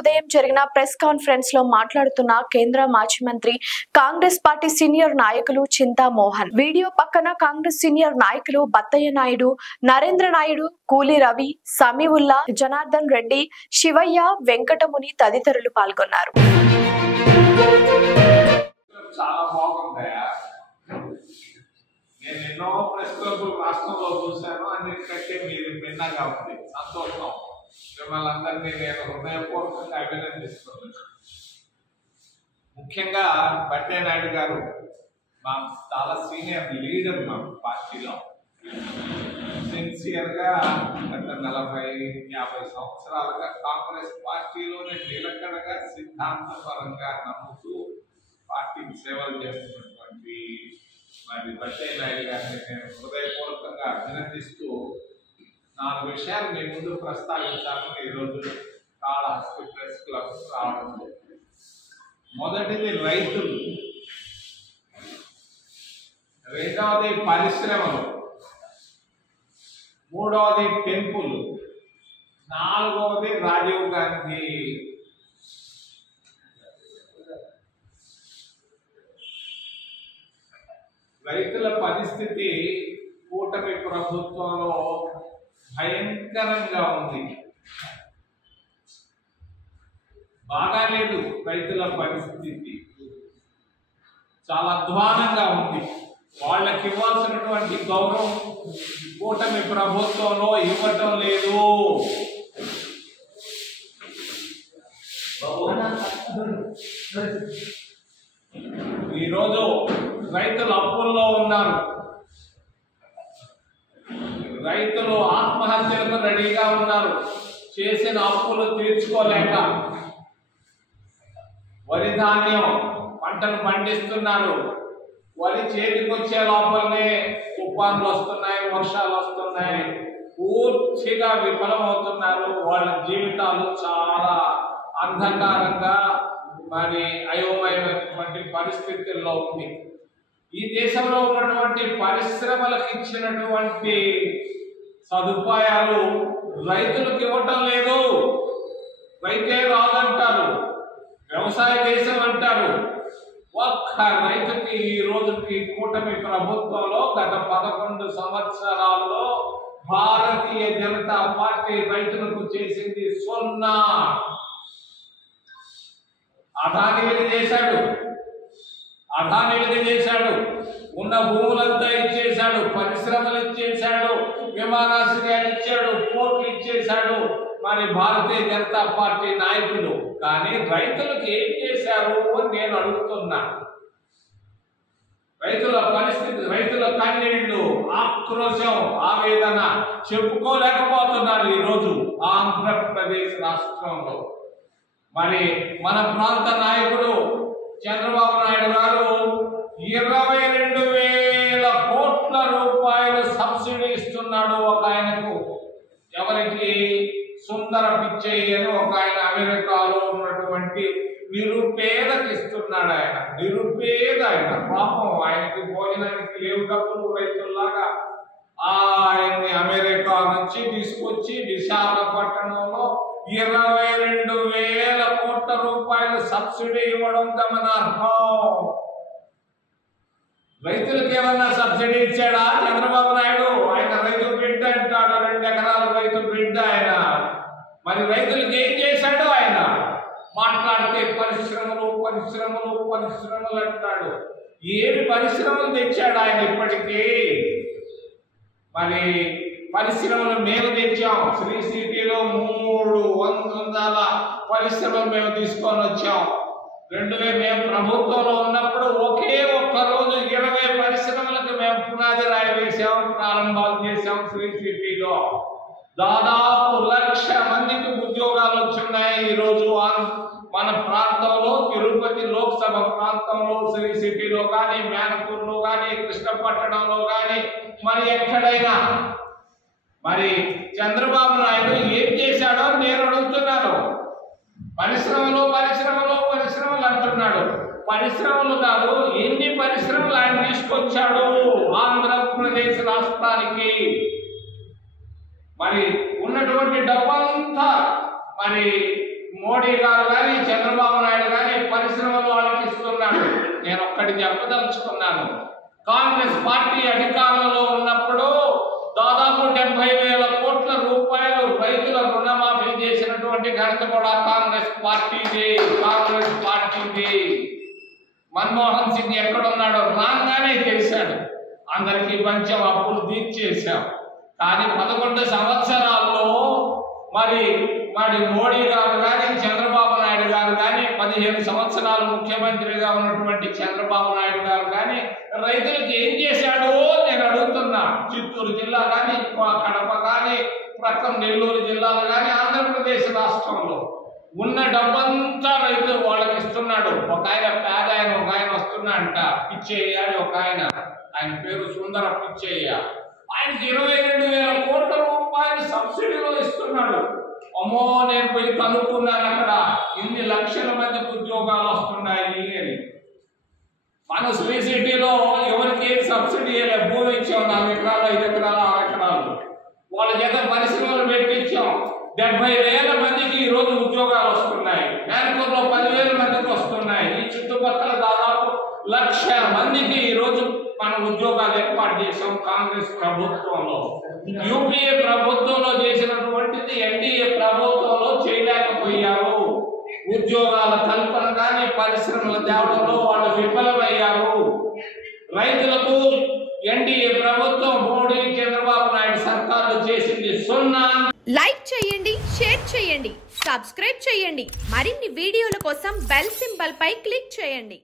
ఉదయం జరిగిన press conference లో మాట్లాడుతున్న కేంద్ర మాజీ మంత్రి కాంగ్రెస్ పార్టీ సీనియర్ నాయకులు చింతా మోహన్. వీడియో పక్కన కాంగ్రెస్ సీనియర్ నాయకులు బత్తయ్య నాయుడు, నరేంద్ర నాయుడు, కూలి రవి, సమీవుల్లా, జనార్దన్ రెడ్డి, శివయ్య, వెంకటముని తదితరులు పాల్గొన్నారు. నేను ఎన్నో ప్రెస్ క్లబ్లు రాష్ట్రంలో చూశాను. అన్నిటికంటే మీరు భిన్నంగా ఉంది. సంతోషం. మిమ్మల్ని అందరినీ నేను హృదయపూర్వకంగా అభినందిస్తున్నాను. ముఖ్యంగా బత్తయ్య నాయుడు గారు మా చాలా సీనియర్ లీడర్ మా పార్టీలో. సిన్సియర్గా గత 40-50 సంవత్సరాలుగా కాంగ్రెస్ పార్టీలోనే నిలకడగా సిద్ధాంతపరంగా నమ్ముతూ పార్టీకి సేవలు చేస్తున్నటువంటి మరి బత్తయ్య నాయుడు గారిని నేను హృదయపూర్వకంగా అభినందిస్తూ 4 విషయాలు మీ ముందు ప్రస్తావించాలని ఈరోజు కాళహస్తి ప్రెస్ క్లబ్ రావడం జరిగింది. మొదటిది రైతులు, రెండవది పరిశ్రమలు, మూడవది టెంపుల్, నాలుగవది రాజీవ్ గాంధీ రైతుల పరిస్థితి కూటమి ప్రభుత్వంలో భయంకరంగా ఉంది. బాగాలేదు. రైతుల పరిస్థితి చాలా అధ్వానంగా ఉంది. వాళ్ళకి ఇవ్వాల్సినటువంటి గౌరవం కూటమి ప్రభుత్వంలో ఇవ్వటం లేదు. ఈరోజు రైతులు అప్పుల్లో ఉన్నారు. రైతులు ఆత్మహత్యలకు రెడీగా ఉన్నారు. చేసిన అప్పులు తీర్చుకోలేక వరి ధాన్యం పంటను పండిస్తున్నారు. వరి చేతికి వచ్చే లోపలనే తుఫాన్లు వస్తున్నాయి, వర్షాలు వస్తున్నాయి, పూర్తిగా విఫలమవుతున్నారు. వాళ్ళ జీవితాలు చాలా అంధకారంగా మరి అయోమయమైనటువంటి పరిస్థితుల్లో ఉంది. ఈ దేశంలో ఉన్నటువంటి పరిశ్రమలకు ఇచ్చినటువంటి సదుపాయాలు రైతులకు ఇవ్వటం లేదు. రైతే రాదంటారు, వ్యవసాయ దేశం అంటారు. ఒక్క రైతుకి ఈ రోజుకి కూటమి ప్రభుత్వంలో గత 11 సంవత్సరాల్లో భారతీయ జనతా పార్టీ రైతులకు చేసింది 0. అదానికి చేశాడు, ఉన్న భూములంతా ఇచ్చేశాడు, పరిశ్రమలు ఇచ్చేశాడు, విమానాశ్రయాలు ఇచ్చాడు, పోర్టులు ఇచ్చేశాడు మరి భారతీయ జనతా పార్టీ నాయకులు. కానీ రైతులకు ఏం చేశారు అని నేను అడుగుతున్నా. రైతుల పరిస్థితి, రైతుల కన్నీళ్లు, ఆక్రోశం, ఆవేదన చెప్పుకోలేకపోతున్నారు ఈరోజు ఆంధ్రప్రదేశ్ రాష్ట్రంలో. మరి మన ప్రాంత నాయకుడు చంద్రబాబు నాయుడు గారు 22,000 కోట్ల రూపాయలు సబ్సిడీ ఇస్తున్నాడు ఒక ఆయనకు. ఎవరికి? సుందర పిచ్చయ్య అని ఒక ఆయన అమెరికాలో ఉన్నటువంటి నిరుపేదకి ఇస్తున్నాడు. ఆయన నిరుపేద, ఆయన పాపం, ఆయనకి భోజనానికి లేవు డబ్బులు. రైతుల్లాగా ఆయన్ని అమెరికా నుంచి తీసుకొచ్చి విశాఖపట్నంలో 22,000 కోట్ల రూపాయలు సబ్సిడీ ఇవ్వడం గమనార్హం. రైతులకు ఏమన్నా సబ్సిడీ ఇచ్చాడా చంద్రబాబు నాయుడు? ఆయన రైతు బిడ్డ అంటాడు, 2 ఎకరాల రైతు బిడ్డ ఆయన. మరి రైతులకు ఏం చేశాడు ఆయన? మాట్లాడితే పరిశ్రమలు పరిశ్రమలు పరిశ్రమలు అంటాడు. ఏమి పరిశ్రమలు తెచ్చాడు ఆయన ఇప్పటికీ? మరి పరిశ్రమలు మేము తెచ్చాం. శ్రీ సిటీలో 300 పరిశ్రమలు మేము తీసుకొని వచ్చాం. మేము ప్రభుత్వంలో ఉన్నప్పుడు ఒకే ఒక్క రోజు 20 పరిశ్రమలకు మేము పునాది రాయి వేసాం, ప్రారంభాలు చేసాం. శ్రీ సిటీలో దాదాపు 1,00,000 మందికి ఉద్యోగాలు వచ్చున్నాయి. ఈరోజు మన ప్రాంతంలో, తిరుపతి లోక్సభ ప్రాంతంలో, శ్రీ సిటీలో కానీ, మేనపూర్లో కానీ, కృష్ణపట్టణంలో కానీ, మరి ఎక్కడైనా మరి చంద్రబాబు నాయుడు ఏం చేశాడో నేను అడుగుతున్నాను. పరిశ్రమలు పరిశ్రమలు పరిశ్రమలు అంటున్నాడు. పరిశ్రమలు కాదు, ఎన్ని పరిశ్రమలు ఆయన తీసుకొచ్చాడు ఆంధ్రప్రదేశ్ రాష్ట్రానికి? మరి ఉన్నటువంటి డబ్బంతా మరి మోడీ గారు కానీ చంద్రబాబు నాయుడు కానీ పరిశ్రమలు వాళ్ళకి ఇస్తున్నాడు. నేను ఒక్కటి చెప్పదలుచుకున్నాను. కాంగ్రెస్ పార్టీ అధికారంలో ఉన్నప్పుడు దాదాపు 70,000 కోట్ల రూపాయలు రైతుల రుణమాఫీ చేసినటువంటి ఘనత కూడా కాంగ్రెస్ పార్టీది. మన్మోహన్ సింగ్ ఎక్కడున్నాడో రాగానే చేశాడు. అందరికీ పంచాం, అప్పులు తీర్చేశాం. కానీ 11 సంవత్సరాల్లో మరి మోడీ గారు కానీ చంద్రబాబు నాయుడు గారు కానీ 15 సంవత్సరాలు ముఖ్యమంత్రిగా ఉన్నటువంటి చంద్రబాబు నాయుడు గారు కానీ రైతులకు ఏం చేశాడో నేను అడుగుతున్నా. చిత్తూరు జిల్లా కానీ, కడప కానీ, ప్రక్కన నెల్లూరు జిల్లాలు కానీ, ఆంధ్రప్రదేశ్ రాష్ట్రంలో ఉన్న డబ్బంతా రైతులు వాళ్ళకి ఇస్తున్నాడు. ఒక ఆయన పేద ఆయన, ఒక ఆయన వస్తున్నాడంట పిచ్చయ్య అని, ఒక ఆయన పేరు సుందర పిచ్చయ్య. ఆయనకి 22,000 కోట్ల రూపాయలు సబ్సిడీలో ఇస్తున్నాడు. అమ్మో, నేను పోయి కనుక్కున్నాను అక్కడ ఇన్ని లక్షల మందికి ఉద్యోగాలు వస్తున్నాయి అని. మన శ్రీ సిటీలో ఎవరికి ఏం సబ్సిడీ భూమి ఇచ్చాం, 4 ఎకరాలు, 5 ఎకరాలు, 6 ఎకరాలు. వాళ్ళ చేత పరిశ్రమలు పెట్టించాం. 70,000 మందికి ఈ రోజు ఉద్యోగాలు వస్తున్నాయి. బ్యాంకుల్లో 10,000 మందికి వస్తున్నాయి. ఈ చుట్టుపక్కల దాదాపు 1,00,000 మందికి ఈ రోజు మనం ఉద్యోగాలు ఏర్పాటు చేసాం కాంగ్రెస్ ప్రభుత్వంలో. యూపీఏ ప్రభుత్వంలో చేసినటువంటిది ఎన్డీఏ ప్రభుత్వంలో చేయలేకపోయారు. ఉద్యోగాల కల్పన కానీ పరిశ్రమల తేవడంలో వాళ్ళు విఫలమయ్యారు. రైతులకు ఎన్డీఏ ప్రభుత్వం, మోడీ చంద్రబాబు నాయుడు సర్కార్లు చేసింది 0. లైక్ చేయండి, షేర్ చేయండి, సబ్స్క్రైబ్ చేయండి. మరిన్ని వీడియోల కోసం బెల్ సింబల్ పై క్లిక్ చేయండి.